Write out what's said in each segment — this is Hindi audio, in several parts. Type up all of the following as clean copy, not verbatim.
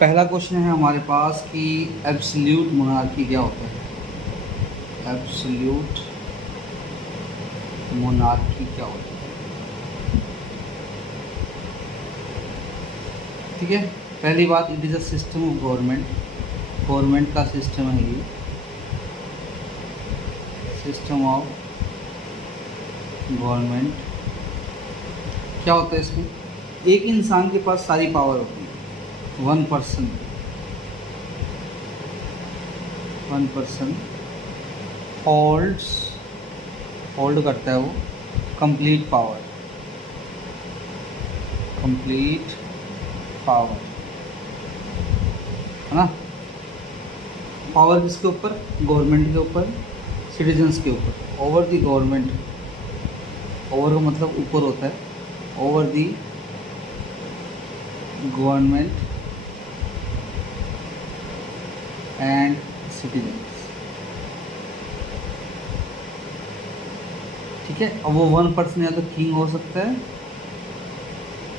पहला क्वेश्चन है हमारे पास कि एब्सोल्यूट मोनार्की क्या होता है। एब्सोल्यूट मोनार्की क्या होता है। ठीक है, पहली बात, it is a system of government का सिस्टम है ये, सिस्टम ऑफ गवर्नमेंट। क्या होता है इसमें, एक इंसान के पास सारी पावर होती है, वन पर्सन होल्ड करता है वो कंप्लीट पावर है ना। पावर किसके ऊपर, गवर्नमेंट के ऊपर, सिटीजन्स के ऊपर। ओवर द गवर्नमेंट, ओवर का मतलब ऊपर होता है, over the government and citizens. ठीक है, अब वो वन पर्सन या तो किंग हो सकता है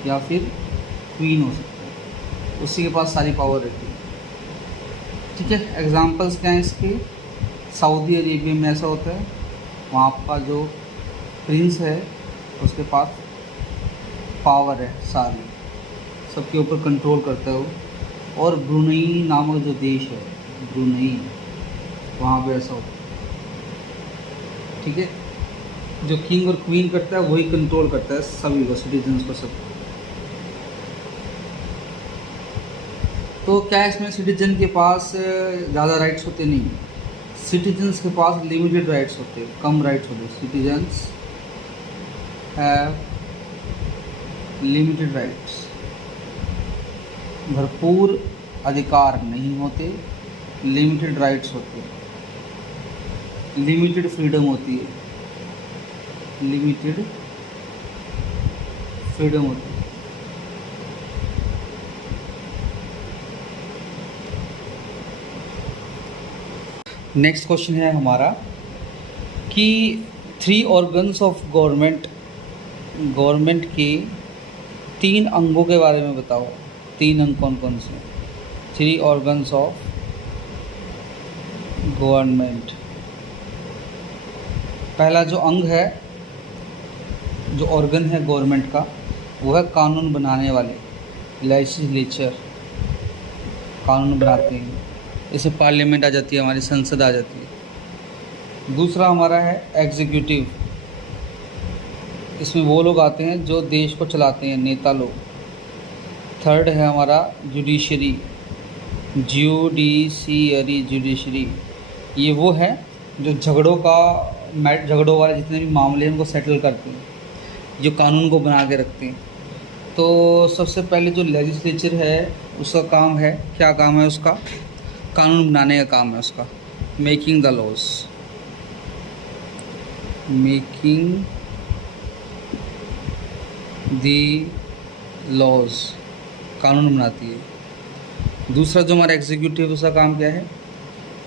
या फिर क्वीन हो सकता है, उसी के पास सारी पावर रहती है। ठीक है, एग्जांपल्स क्या हैं इसके, सऊदी अरेबिया में ऐसा होता है, वहाँ का जो प्रिंस है उसके पास पावर है सारी, सबके ऊपर कंट्रोल करता है वो। और ब्रुनई नामक जो देश है, ब्रुनई, वहाँ पे ऐसा होता है। ठीक है, जो किंग और क्वीन करता है वही कंट्रोल करता है सभी को, सिटीजन्स को, सब। तो क्या इसमें सिटीजन के पास ज़्यादा राइट्स होते नहीं, सिटीजन्स के पास लिमिटेड राइट्स होते हैं, कम राइट्स होते हैं। सिटीजन्स हैव लिमिटेड राइट्स, भरपूर अधिकार नहीं होते, लिमिटेड राइट्स होते हैं, लिमिटेड फ्रीडम होती है, लिमिटेड फ्रीडम होती है। नेक्स्ट क्वेश्चन है हमारा कि 3 ऑर्गन्स ऑफ गवर्नमेंट के 3 अंगों के बारे में बताओ। 3 अंग कौन कौन से? 3 ऑर्गन्स ऑफ गवर्नमेंट। पहला जो अंग है, जो ऑर्गन है गवर्नमेंट का, वो है कानून बनाने वाले, लेजिस्लेचर, कानून बनाते हैं। जैसे पार्लियामेंट आ जाती है, हमारी संसद आ जाती है। दूसरा हमारा है एग्जीक्यूटिव, इसमें वो लोग आते हैं जो देश को चलाते हैं, नेता लोग। थर्ड है हमारा जुडिशरी, जुडिशरी, ये वो है जो झगड़ों वाले जितने भी मामले हैं उनको सेटल करते हैं, जो कानून को बना के रखते हैं। तो सबसे पहले जो लेजिस्लेचर है उसका काम है, क्या काम है उसका? कानून बनाने का काम है उसका, making the laws, making the laws, कानून बनाती है। दूसरा जो हमारा एग्जीक्यूटिव, उसका काम क्या है?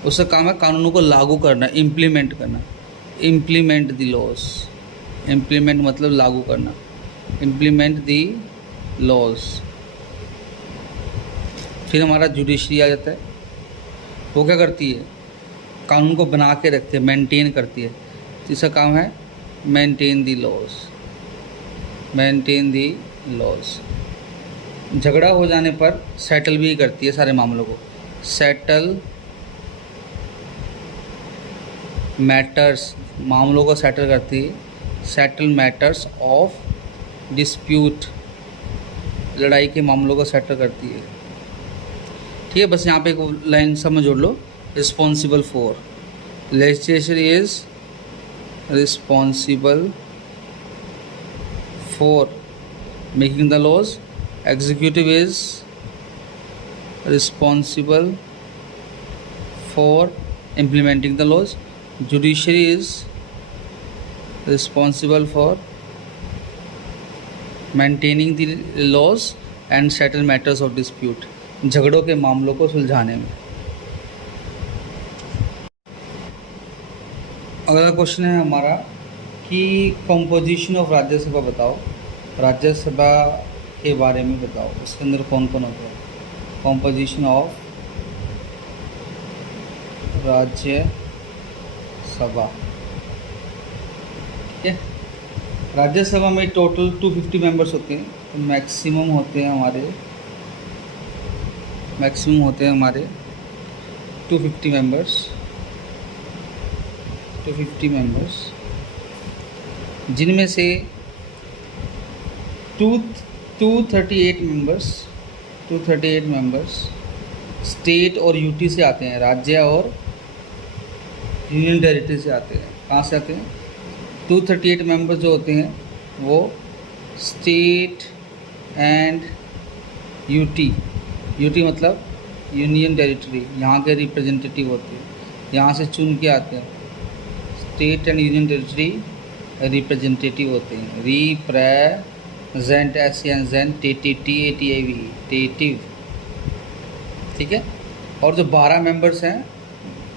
उसका काम है कानूनों को लागू करना, इम्प्लीमेंट करना, इम्प्लीमेंट द लॉज, इम्प्लीमेंट मतलब लागू करना, इम्प्लीमेंट द लॉज। फिर हमारा जुडिशरी आ जाता है, वो क्या करती है? कानून को बना के रखती है, मेंटेन करती है। तीसरा काम है maintain the laws, maintain the laws. झगड़ा हो जाने पर सेटल भी करती है सारे मामलों को, सेटल मैटर्स, मामलों को सेटल करती है, सेटल मैटर्स ऑफ डिस्प्यूट, लड़ाई के मामलों को सेटल करती है। ठीक है, बस यहाँ पे एक लाइन समझ जोड़ लो, responsible for, legislature is responsible for making the laws, executive is responsible for implementing the laws, judiciary is responsible for maintaining the laws and settle matters of dispute, झगड़ों के मामलों को सुलझाने में। अगला क्वेश्चन है हमारा कि कंपोजिशन ऑफ राज्यसभा बताओ, राज्यसभा के बारे में बताओ, इसके अंदर कौन कौन होता है? कॉम्पोजिशन ऑफ राज्य सभा। ठीक है, राज्यसभा में टोटल 250 मेंबर्स होते हैं, तो मैक्सिमम होते हैं हमारे 250 मेंबर्स, जिनमें से 238 मेंबर्स स्टेट और यूटी से आते हैं, राज्य और यूनियन टेरिटरी से आते हैं। कहाँ से आते हैं? 238 मेंबर्स जो होते हैं वो स्टेट एंड यूटी मतलब यूनियन टेरिटरी, यहाँ के रिप्रेजेंटेटिव होते हैं, यहाँ से चुन के आते हैं। State and union territory representative होते हैं, टेटिव। ठीक है, और जो 12 मेंबर्स हैं,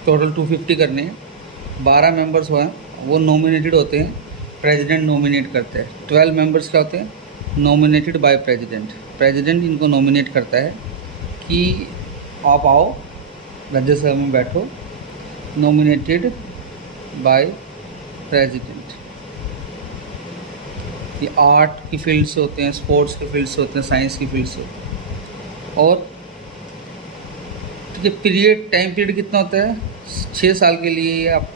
टोटल 250 करने हैं, 12 मेंबर्स हैं वो नॉमिनेटेड होते हैं, प्रेसिडेंट नॉमिनेट करते हैं। 12 मेंबर्स क्या होते हैं? नॉमिनेटेड बाय प्रेसिडेंट इनको नॉमिनेट करता है कि आप आओ राज्यसभा में बैठो, नॉमिनेटेड बाय प्रेसिडेंट। ये आर्ट की फील्ड से होते हैं, स्पोर्ट्स की फील्ड से होते हैं, साइंस की फील्ड से। और ठीक है, टाइम पीरियड कितना होता है? 6 साल के लिए आप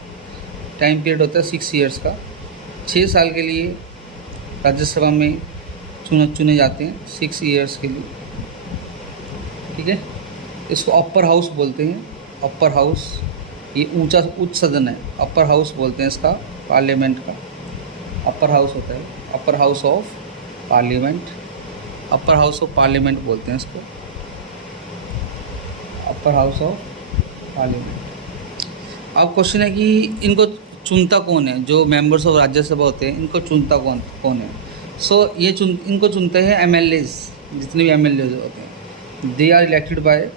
टाइम पीरियड होता है 6 ईयर्स का। 6 साल के लिए राज्यसभा में चुने जाते हैं 6 ईयर्स के लिए। ठीक है, इसको अपर हाउस बोलते हैं। अपर हाउस ये उच्च सदन है, अपर हाउस बोलते हैं इसका, पार्लियामेंट का अपर हाउस होता है, अपर हाउस ऑफ पार्लियामेंट बोलते हैं इसको, अपर हाउस ऑफ पार्लियामेंट। अब क्वेश्चन है कि इनको चुनता कौन है? जो मेंबर्स ऑफ राज्यसभा होते हैं इनको चुनता कौन है? इनको चुनते हैं MLAs, जितने भी MLAs होते हैं। They are elected by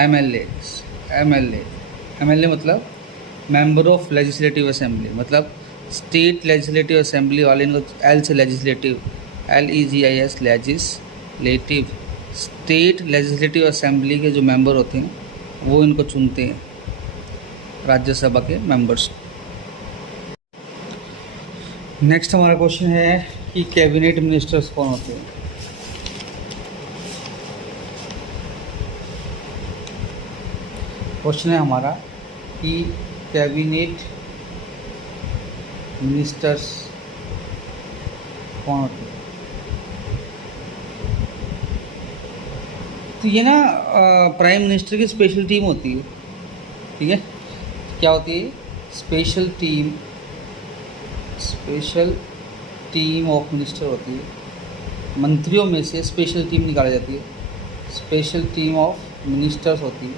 MLA मतलब मेंबर ऑफ लेजिस्लेटिव असेंबली, मतलब स्टेट लेजिस्लेटिव असेंबली वाले इनको L से legislative, LEGIS legislative, state legislative assembly के जो मेंबर होते हैं वो इनको चुनते हैं, राज्यसभा के मेंबर्स को। नेक्स्ट हमारा क्वेश्चन है कि कैबिनेट मिनिस्टर्स कौन होते हैं? क्वेश्चन है हमारा कि कैबिनेट मिनिस्टर्स कौन होते हैं? तो ये ना प्राइम मिनिस्टर की स्पेशल टीम होती है। ठीक है, क्या होती है? स्पेशल टीम ऑफ मिनिस्टर होती है। मंत्रियों में से स्पेशल टीम निकाली जाती है, स्पेशल टीम ऑफ मिनिस्टर्स होती है।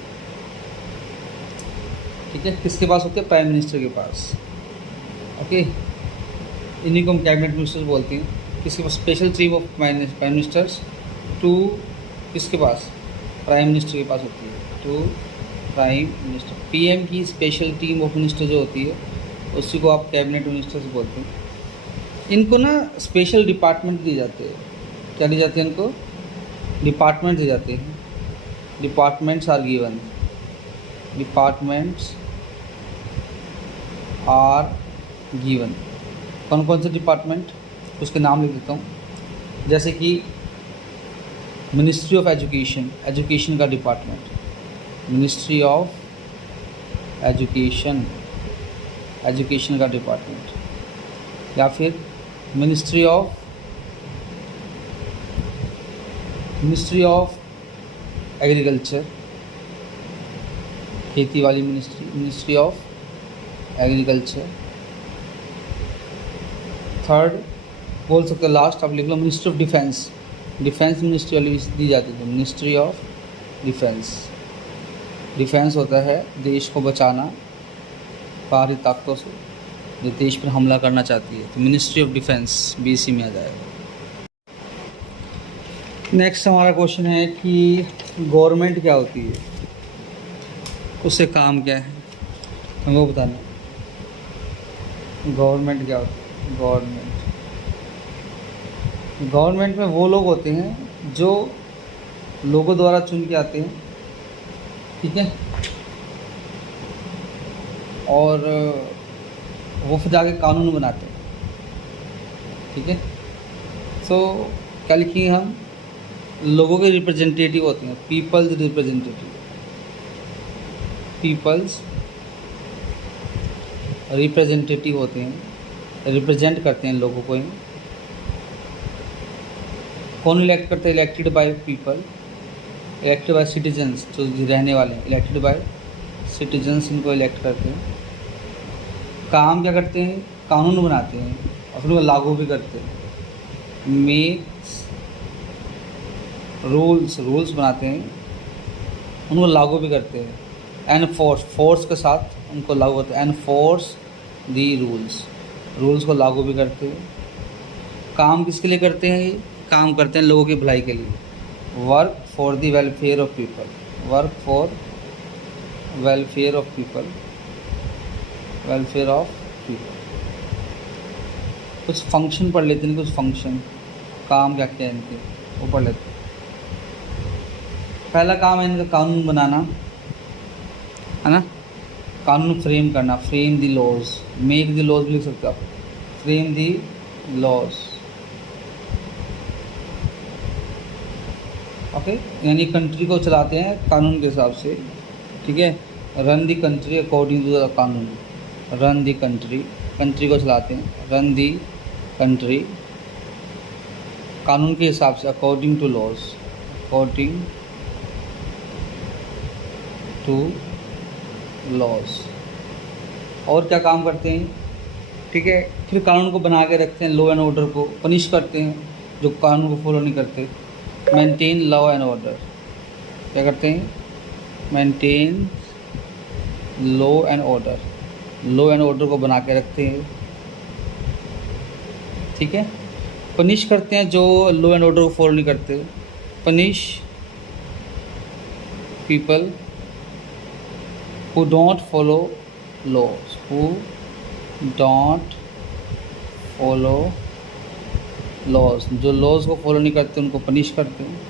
ठीक है, किसके पास होते हैं? प्राइम मिनिस्टर के पास। ओके, इन्हीं को हम कैबिनेट मिनिस्टर्स बोलते हैं। किसके पास? Special team of prime ministers to किसके पास? प्राइम मिनिस्टर के पास होती है, टू प्राइम मिनिस्टर। PM की स्पेशल टीम ऑफ मिनिस्टर जो होती है उसी को आप कैबिनेट मिनिस्टर्स बोलते हैं। इनको ना स्पेशल डिपार्टमेंट दिए जाते हैं। क्या दिए जाते हैं इनको? डिपार्टमेंट दिए जाते हैं। डिपार्टमेंट्स आर गिवन, कौन कौन से डिपार्टमेंट? उसके नाम लिख देता हूँ। जैसे कि मिनिस्ट्री ऑफ एजुकेशन का डिपार्टमेंट, मिनिस्ट्री ऑफ एजुकेशन का डिपार्टमेंट, या फिर मिनिस्ट्री ऑफ एग्रीकल्चर, खेती वाली मिनिस्ट्री ऑफ एग्रीकल्चर। थर्ड बोल सकते हो, लास्ट आप लिख लो, मिनिस्ट्री ऑफ डिफेंस मिनिस्ट्री वाली दी जाती है, मिनिस्ट्री ऑफ डिफेंस होता है देश को बचाना बाहरी ताकतों से जो देश पर हमला करना चाहती है, तो मिनिस्ट्री ऑफ डिफेंस BC में आ जाएगा। नेक्स्ट हमारा क्वेश्चन है कि गवर्नमेंट क्या होती है, उससे काम क्या है, हमको बताना। गवर्नमेंट क्या होता है? गवर्नमेंट में वो लोग होते हैं जो लोगों द्वारा चुन के आते हैं, ठीक है, और वो फिर जाके कानून बनाते हैं, ठीक है। सो क्या लिखिए हम? लोगों के रिप्रेजेंटेटिव होते हैं, पीपल्स रिप्रेजेंटेटिव, पीपल्स रिप्रेजेंटेटिव होते हैं, रिप्रेजेंट करते हैं लोगों को। कौन इलेक्ट करते हैं? Elected by people, elected by citizens, जो रहने वाले हैं, इलेक्टेड बाय सिटीजन्स इनको इलेक्ट करते हैं। काम क्या करते हैं? कानून बनाते हैं और फिर वो लागू भी करते हैं। मेक्स रूल्स बनाते हैं, उनको लागू भी करते हैं। एनफोर्स, फोर्स के साथ उनको लागू करते हैं। एनफोर्स दी रूल्स को लागू भी करते हैं। काम किसके लिए करते हैं? ये काम करते हैं लोगों की भलाई के लिए। Work for the welfare of people, work for welfare of people, welfare of people. कुछ फंक्शन पढ़ लेते हैं, कुछ फंक्शन, काम क्या क्या है इनके, वो पढ़ लेते हैं। पहला काम है इनका कानून बनाना, है ना, कानून फ्रेम करना, frame the laws, make the laws भी लिख सकते हो आप, फ्रेम दी लॉज, ओके। यानी कंट्री को चलाते हैं कानून के हिसाब से, ठीक है। Run the country according to the कानून, रन दी कंट्री, कंट्री को चलाते हैं, रन दी कंट्री कानून के हिसाब से, according to laws, according to laws. और क्या काम करते हैं, ठीक है। फिर कानून को बना के रखते हैं, लॉ एंड ऑर्डर को पनिश करते हैं जो कानून को फॉलो नहीं करते। मेंटेन लॉ एंड ऑर्डर, क्या करते हैं? Maintain law and order, law and order को बना के रखते हैं, ठीक है। पनिश करते हैं जो लॉ एंड ऑर्डर को फॉलो नहीं करते। Punish people who don't follow laws, who don't follow laws, जो लॉज को फॉलो नहीं करते उनको पनिश करते हैं।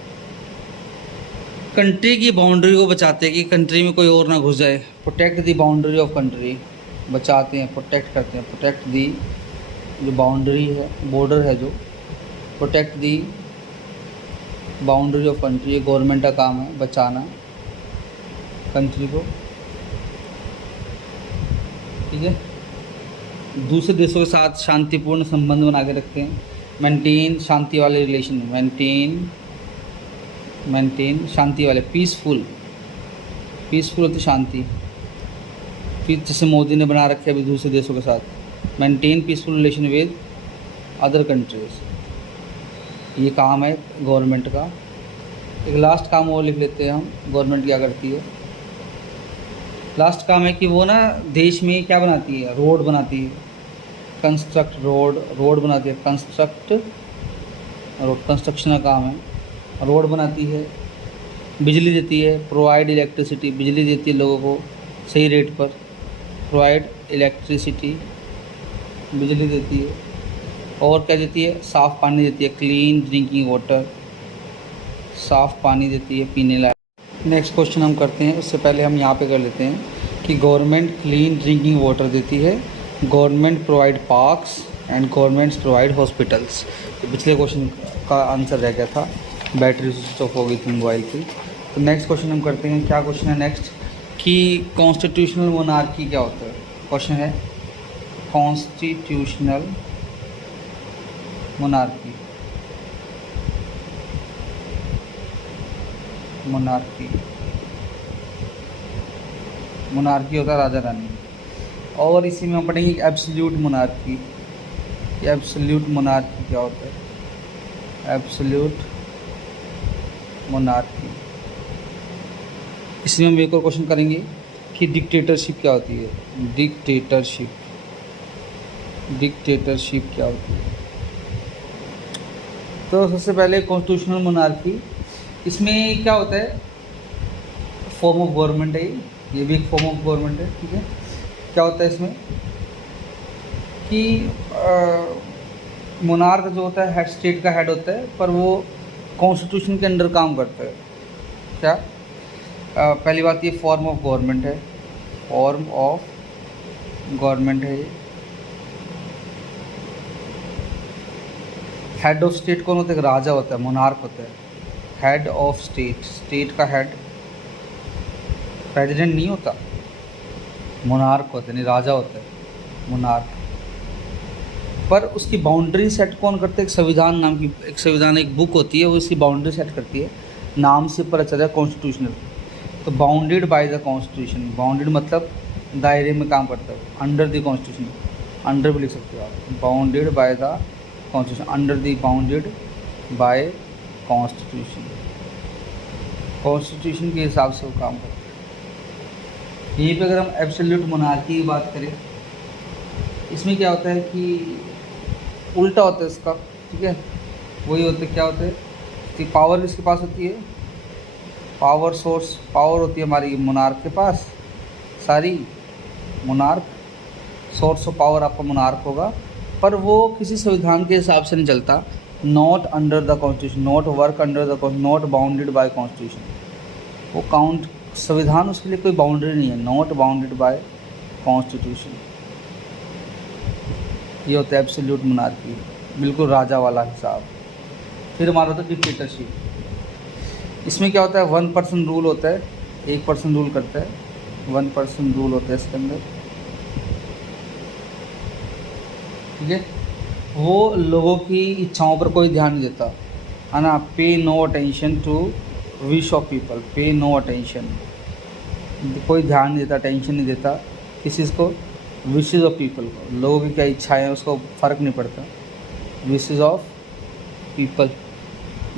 कंट्री की बाउंड्री को बचाते हैं कि कंट्री में कोई और ना घुस जाए। Protect the boundary of country, बचाते हैं, प्रोटेक्ट करते हैं। प्रोटेक्ट दी, जो बाउंड्री है, बॉर्डर है जो, protect the boundary of country, ये गवर्नमेंट का काम है, बचाना कंट्री को, ठीक है। दूसरे देशों के साथ शांतिपूर्ण संबंध बना के रखते हैं। मेंटेन शांति वाले रिलेशन, मेंटेन शांति वाले, पीसफुल होती शांति, फिर जैसे मोदी ने बना रखे अभी दूसरे देशों के साथ। Maintain peaceful relation with other countries, ये काम है गवर्नमेंट का। एक लास्ट काम और लिख लेते हैं हम, गवर्नमेंट क्या करती है। लास्ट काम है कि वो ना देश में क्या बनाती है? रोड बनाती है, कंस्ट्रक्ट रोड बनाती है, कंस्ट्रक्ट रोड, कंस्ट्रक्शन का काम है, रोड बनाती है। बिजली देती है, प्रोवाइड इलेक्ट्रिसिटी, बिजली देती है लोगों को सही रेट पर, प्रोवाइड इलेक्ट्रिसिटी, बिजली देती है। और क्या देती है? साफ़ पानी देती है, क्लीन ड्रिंकिंग वाटर, साफ़ पानी देती है पीने लायक। नेक्स्ट क्वेश्चन हम करते हैं, उससे पहले हम यहाँ पे कर लेते हैं कि गवर्नमेंट क्लीन ड्रिंकिंग वाटर देती है, government provide parks and governments provide hospitals. पिछले क्वेश्चन का आंसर रह गया था, बैटरी स्विच ऑफ हो गई थी मोबाइल की। तो नेक्स्ट क्वेश्चन हम करते हैं, क्या क्वेश्चन है नेक्स्ट कि कॉन्स्टिट्यूशनल मोनार्की क्या होता है। क्वेश्चन है कॉन्स्टिट्यूशनल मोनार्की, मोनार्की होता है राजा रानी। और इसी में हम पढ़ेंगे एब्सोल्यूट मोनार्की। एब्सोल्यूट मोनार्की क्या होता है? Absolute monarchy. इसमें हम एक और क्वेश्चन करेंगे कि डिक्टेटरशिप क्या होती है। डिक्टेटरशिप क्या होती है। तो सबसे पहले कॉन्स्टिट्यूशनल मोनार्की, इसमें क्या होता है? फॉर्म ऑफ गवर्नमेंट है ये भी एक फॉर्म ऑफ गवर्नमेंट है, ठीक है। क्या होता है इसमें कि मोनार्क जो होता है हेड स्टेट का हेड होता है, पर वो कॉन्स्टिट्यूशन के अंडर काम करता है। क्या? पहली बात ये फॉर्म ऑफ गवर्नमेंट है, फॉर्म ऑफ गवर्नमेंट है ये। हेड ऑफ स्टेट कौन होता है? राजा होता है, मोनार्क होता है। हेड ऑफ स्टेट, स्टेट का हेड प्रेसिडेंट नहीं होता, मोनार्क होता है, नहीं राजा होता है मोनार्क। पर उसकी बाउंड्री सेट कौन करता है? एक संविधान नाम की एक संविधान एक बुक होती है, वो इसकी बाउंड्री सेट करती है। नाम से पता चला कॉन्स्टिट्यूशनल, तो bounded by the constitution. Bounded मतलब दायरे में काम करता है, अंडर द कॉन्स्टिट्यूशन, अंडर भी लिख सकते हो आप। Bounded by the constitution, under the bounded by constitution, constitution के हिसाब से वो काम करता है। यहीं पे अगर हम एब्सोल्यूट मोनार्की की बात करें, इसमें क्या होता है कि उल्टा होता है इसका, ठीक है। वही होता है, क्या होता है कि पावर इसके पास होती है, पावर सोर्स, पावर होती है हमारी मोनार्क के पास सारी, मोनार्क सोर्स ऑफ पावर आपका मोनार्क होगा, पर वो किसी संविधान के हिसाब से नहीं चलता। Not under the constitution, not work under the, not bounded by constitution. वो काउंट संविधान उसके लिए कोई बाउंड्री नहीं है, नॉट बाउंडेड बाय कॉन्स्टिट्यूशन। ये होता है एब्सोल्यूट मोनार्की, बिल्कुल राजा वाला हिसाब। फिर हमारा होता है डिक्टेटरशिप। इसमें क्या होता है? 1 पर्सन रूल होता है, 1 पर्सन रूल करता है, 1 पर्सन रूल होता है इसके अंदर, ठीक है। वो लोगों की इच्छाओं पर कोई ध्यान नहीं देता, है ना। Pay no attention to wish of people, pay no attention, कोई ध्यान नहीं देता, अटेंशन नहीं देता किस चीज़ को? विशेज़ ऑफ पीपल को, लोगों की क्या इच्छाएं हैं उसको फ़र्क नहीं पड़ता। विशेज़ ऑफ पीपल,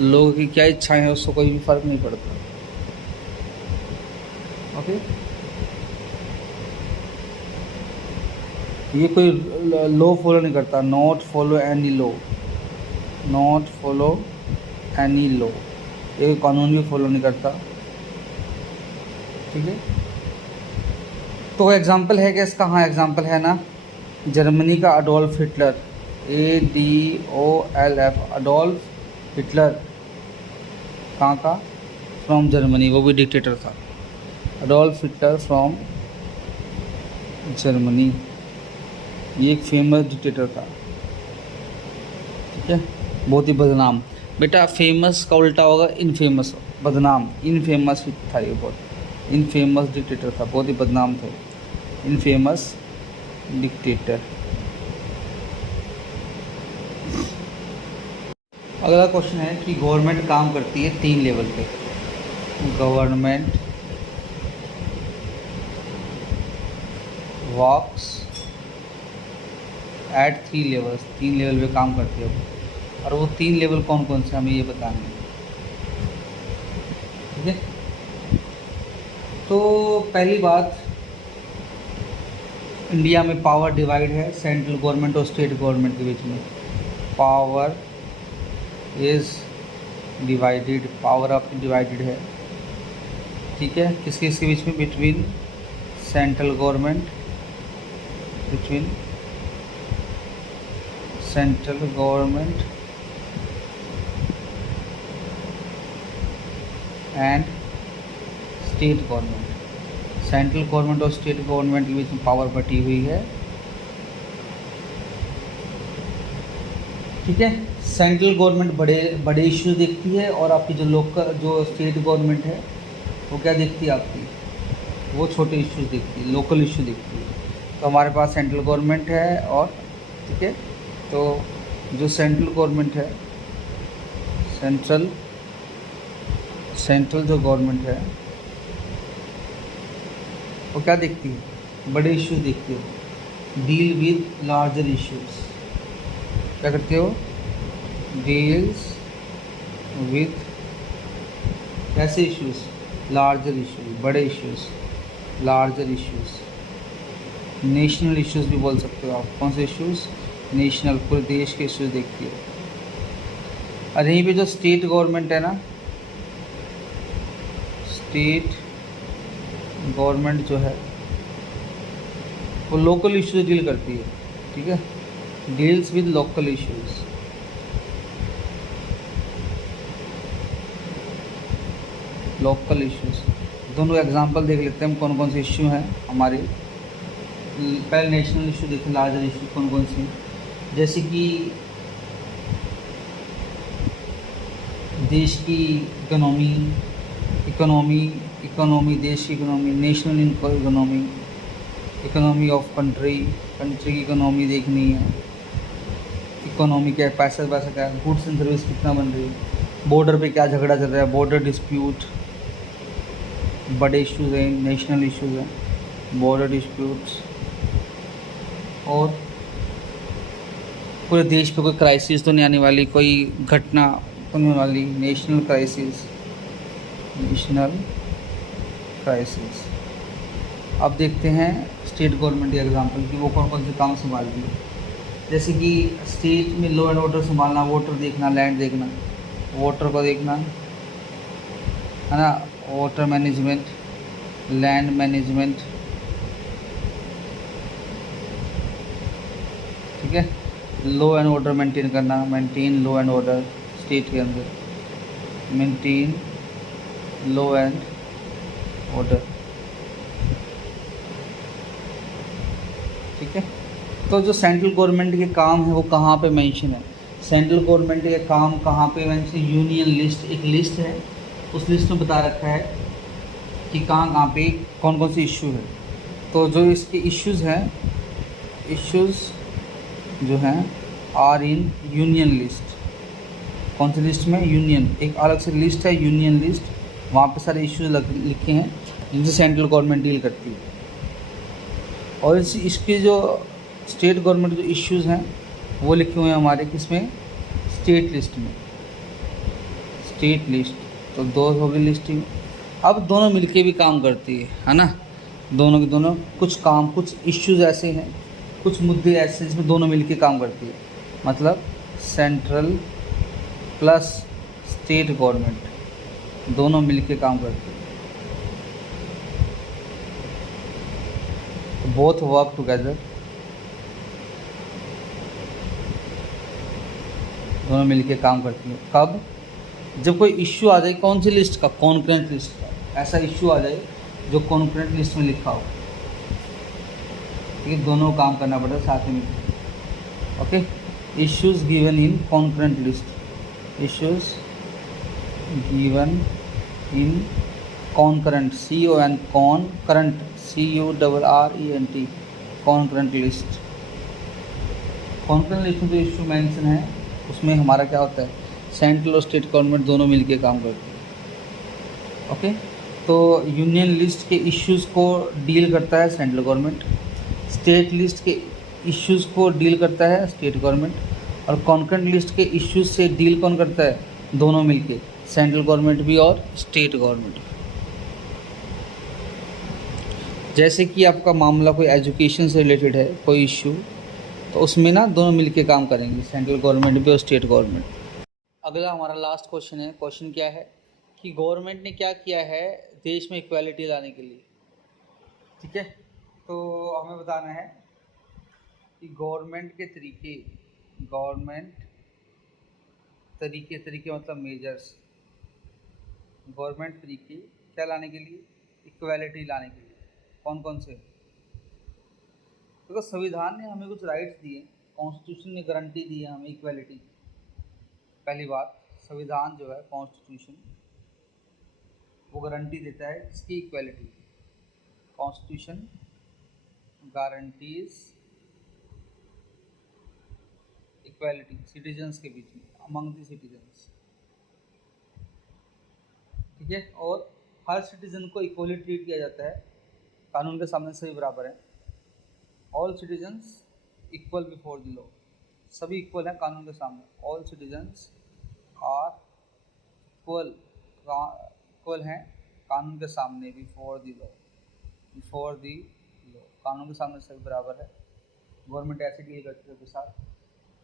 लोगों की क्या इच्छाएं हैं उसको कोई भी फ़र्क नहीं पड़ता। ओके, ये कोई लॉ फॉलो नहीं करता, not follow any law, not follow any law, ये कानून भी फॉलो नहीं करता, ठीक है। तो एग्जाम्पल है क्या इसका? हाँ एग्जाम्पल है ना, जर्मनी का Adolf Hitler, ADOLF, Adolf Hitler, कहाँ का? फ्रॉम जर्मनी, वो भी डिक्टेटर था। अडोल्फ हिटलर फ्रॉम जर्मनी, ये एक फेमस डिक्टेटर था, ठीक है, बहुत ही बदनाम। बेटा फेमस का उल्टा होगा इनफेमस, बदनाम, इनफेमस था ये, बहुत इनफेमस डिक्टेटर था, बहुत ही बदनाम थे, इनफेमस डिक्टेटर। अगला क्वेश्चन है कि गवर्नमेंट काम करती है 3 लेवल पे। Government works at 3 levels, 3 level पे काम करती है, और वो 3 लेवल कौन कौन से हमें ये बताने हैं, ठीक है। तो पहली बात, इंडिया में पावर डिवाइड है सेंट्रल गवर्नमेंट और स्टेट गवर्नमेंट के बीच में। पावर इज़ डिवाइडेड, पावर आपकी डिवाइडेड है, ठीक है। किसके इसके बीच में? Between central government, between central government and state government. Central government और स्टेट गवर्नमेंट के बीच में पावर बटी हुई है, ठीक है। सेंट्रल गवर्नमेंट बड़े बड़े इश्यूज देखती है, और आपकी जो लोकल जो स्टेट गवर्नमेंट है वो क्या देखती है आपकी? वो छोटे इश्यूज देखती है, लोकल इशू देखती है। तो हमारे पास सेंट्रल गवर्नमेंट है, और ठीक है, तो जो सेंट्रल गवर्नमेंट है, सेंट्रल जो गवर्नमेंट है वो क्या देखती है? बड़े इश्यूज देखती है, डील विद लार्जर इश्यूज। क्या करते हो? डील्स विद कैसे इश्यूज? लार्जर इश्यूज, बड़े issues, larger issues, national issues भी बोल सकते हो आप। कौन से इश्यूज? नेशनल, पूरे देश के इश्यूज देखती है। और यहीं पे जो स्टेट गवर्नमेंट है ना, स्टेट गवर्नमेंट जो है वो लोकल इश्यूज डील करती है, ठीक है। Deals with local issues. Local issues, दोनों एग्जांपल देख लेते हैं हम कौन कौन से इश्यू हैं हमारे। पहले नेशनल इशू देखें, लार्जर इशू कौन कौन से, जैसे कि देश की इकोनॉमी, इकोनॉमी इकोनॉमी देश की economy, national economy, economy of country, country की इकोनॉमी देखनी है, इकोनॉमी क्या है, पैसा पैसा क्या है, गुड्स एंड सर्विस कितना बन रही है, बॉर्डर पे क्या झगड़ा चल रहा है, बॉर्डर डिस्प्यूट, बड़े इश्यूज़ हैं, नेशनल इश्यूज़ हैं, बॉर्डर डिस्प्यूट्स, और पूरे देश पे कोई क्राइसिस तो नहीं आने वाली, कोई घटना तो नहीं होने वाली, नेशनल क्राइसिस, नेशनल क्राइसिस। अब देखते हैं स्टेट गवर्नमेंट के एग्जांपल कि वो कौन कौन से काम संभाल रही है। जैसे कि स्टेट में लॉ एंड ऑर्डर संभालना, वाटर देखना, लैंड देखना, वाटर को देखना है ना, वाटर मैनेजमेंट, लैंड मैनेजमेंट, ठीक है, लॉ एंड ऑर्डर मेंटेन करना, maintain law and order state के अंदर, मेंटेन लॉ एंड ऑर्डर, ठीक है। तो जो सेंट्रल गवर्नमेंट के काम है वो कहाँ पे मेंशन है, सेंट्रल गवर्नमेंट के काम कहाँ पे मेंशन, यूनियन लिस्ट, एक लिस्ट है, उस लिस्ट में बता रखा है कि कहाँ कहाँ पे कौन कौन से इशू है। तो जो इसके इश्यूज़ हैं, इश्यूज़ जो हैं आर इन यूनियन लिस्ट। कौन सी लिस्ट में, यूनियन, एक अलग से लिस्ट है यूनियन लिस्ट, वहाँ पे सारे इश्यूज़ लिखे हैं जिनसे सेंट्रल गवर्नमेंट डील करती है। और इसके जो स्टेट गवर्नमेंट जो इश्यूज़ हैं वो लिखे हुए हैं हमारे किसमें, स्टेट लिस्ट में, स्टेट लिस्ट। तो दो हो गई लिस्ट ही। अब दोनों मिलके भी काम करती है ना, दोनों के दोनों कुछ काम, कुछ इश्यूज़ ऐसे हैं, कुछ मुद्दे ऐसे हैं जिसमें दोनों मिलके काम करती है, मतलब सेंट्रल प्लस स्टेट गवर्नमेंट दोनों मिलके काम करती है। बोथ वर्क टुगेदर, दोनों मिलके काम करती है। कब, जब कोई इश्यू आ जाए, कौन सी लिस्ट का, कॉन्करेंट लिस्ट का, ऐसा इश्यू आ जाए जो कॉन्करेंट लिस्ट में लिखा हो, ठीक है, दोनों काम करना पड़ता है साथ में। Okay, issues given in concurrent list, issues given in concurrent, CON concurrent, CURRENT, concurrent list. Concurrent list में जो इशू मेंशन है उसमें हमारा क्या होता है, सेंट्रल और स्टेट गवर्नमेंट दोनों मिलके काम करते हैं। ओके, तो यूनियन लिस्ट के इश्यूज़ को डील करता है सेंट्रल गवर्नमेंट, स्टेट लिस्ट के इश्यूज़ को डील करता है स्टेट गवर्नमेंट, और कॉन्करेंट लिस्ट के इश्यूज़ से डील कौन करता है, दोनों मिलके, सेंट्रल गवर्नमेंट भी और स्टेट गवर्नमेंट। जैसे कि आपका मामला कोई एजुकेशन से रिलेटेड है, कोई इश्यू, तो उसमें ना दोनों मिलके काम करेंगे, सेंट्रल गवर्नमेंट भी और स्टेट गवर्नमेंट। अगला हमारा लास्ट क्वेश्चन है, क्वेश्चन क्या है कि गवर्नमेंट ने क्या किया है देश में इक्वालिटी लाने के लिए, ठीक है। तो हमें बताना है कि गवर्नमेंट के तरीके, गवर्नमेंट तरीके मतलब मेजर्स, गवर्नमेंट तरीके क्या लाने के लिए, इक्वालिटी लाने के लिए, कौन कौन से। तो संविधान ने हमें कुछ राइट्स दिए, कॉन्स्टिट्यूशन ने गारंटी दी है हमें इक्वालिटी। पहली बात, संविधान जो है कॉन्स्टिट्यूशन वो गारंटी देता है इसकी equality, constitution guarantees equality citizens के बीच में, अमंग द सिटीजन्स, ठीक है। और हर सिटीजन को इक्वली ट्रीट किया जाता है, कानून के सामने सभी बराबर हैं, all citizens equal before the law, सभी इक्वल हैं कानून के सामने, ऑल सिटीजन्स आर इक्वल हैं कानून के सामने, before the law, before the law, कानून के सामने सभी बराबर है। गवर्नमेंट ऐसे डील करती है, के साथ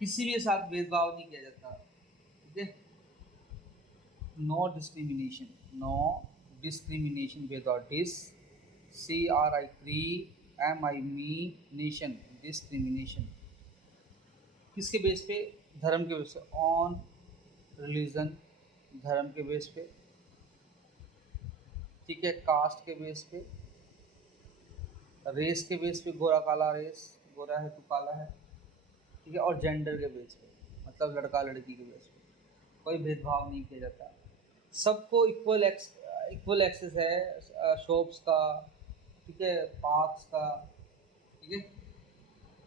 किसी भी साथ भेदभाव नहीं किया जाता, ठीक है। No discrimination, no discrimination without dis, CRI, MI, मी, नेशन, डिस्क्रिमिनेशन, किसके बेस पे? धर्म के बेस पे, ऑन रिलीजन, धर्म के बेस पे, ठीक है, कास्ट के बेस पे, रेस के बेस पे, गोरा काला रेस, गोरा है तो काला है, ठीक है, और जेंडर के बेस पे, मतलब लड़का लड़की के बेस पे कोई भेदभाव नहीं किया जाता, सबको इक्वल एक्सेस है शॉप्स का, ठीक है, पार्क्स का, ठीक है,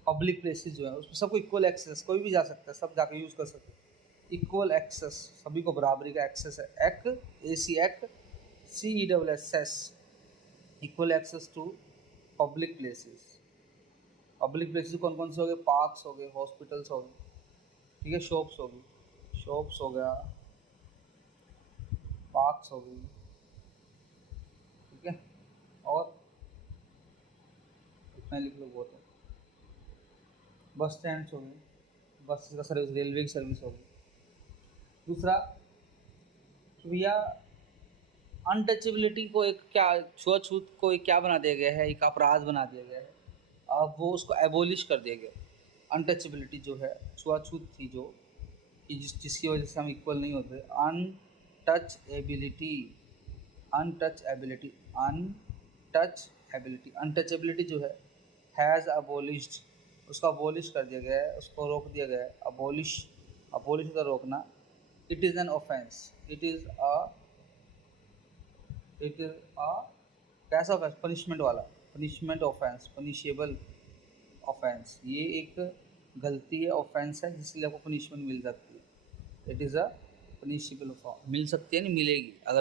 पब्लिक प्लेसेस जो है उसमें सबको इक्वल एक्सेस, कोई भी जा सकता है, सब जाकर यूज़ कर सकते हैं, इक्वल एक्सेस, सभी को बराबरी का एक्सेस है, CESS, equal access to public places. Public places कौन कौन से हो गए? पार्क्स हो गए, हॉस्पिटल्स हो गए, ठीक है, शॉप्स हो गई, शॉप्स हो गया, पार्क्स हो गई, ठीक है, और इतना लिख लो बहुत है, बस स्टैंड हो गई, बस का सर्विस, रेलवे की सर्विस हो गई। दूसरा, भैया अनटचेबिलिटी को एक क्या, छुआछूत को एक क्या बना दिया गया है, एक अपराध बना दिया गया है, अब वो उसको एबोलिश कर दिया गया। अनटचेबिलिटी जो है, छुआछूत थी जो कि जिसकी वजह से हम इक्वल नहीं होते, अनटचेबिलिटी, अनटचेबिलिटी, अनटचेबिलिटी, अनटचेबिलिटी जो है हैज़ अबोलिश्ड, उसको अबोलिश कर दिया गया है, उसको रोक दिया गया है, अबोलिश, अबोलिश का रोकना। It is an offence, it is अ कैसा ऑफेंस? पनिशमेंट वाला, पनिशमेंट ऑफेंस, पनिशेबल ऑफेंस, ये एक गलती है, ऑफेंस है जिसके लिए आपको पनिशमेंट मिल सकती है। It is a punishable offence, मिल सकती है, नहीं मिलेगी, अगर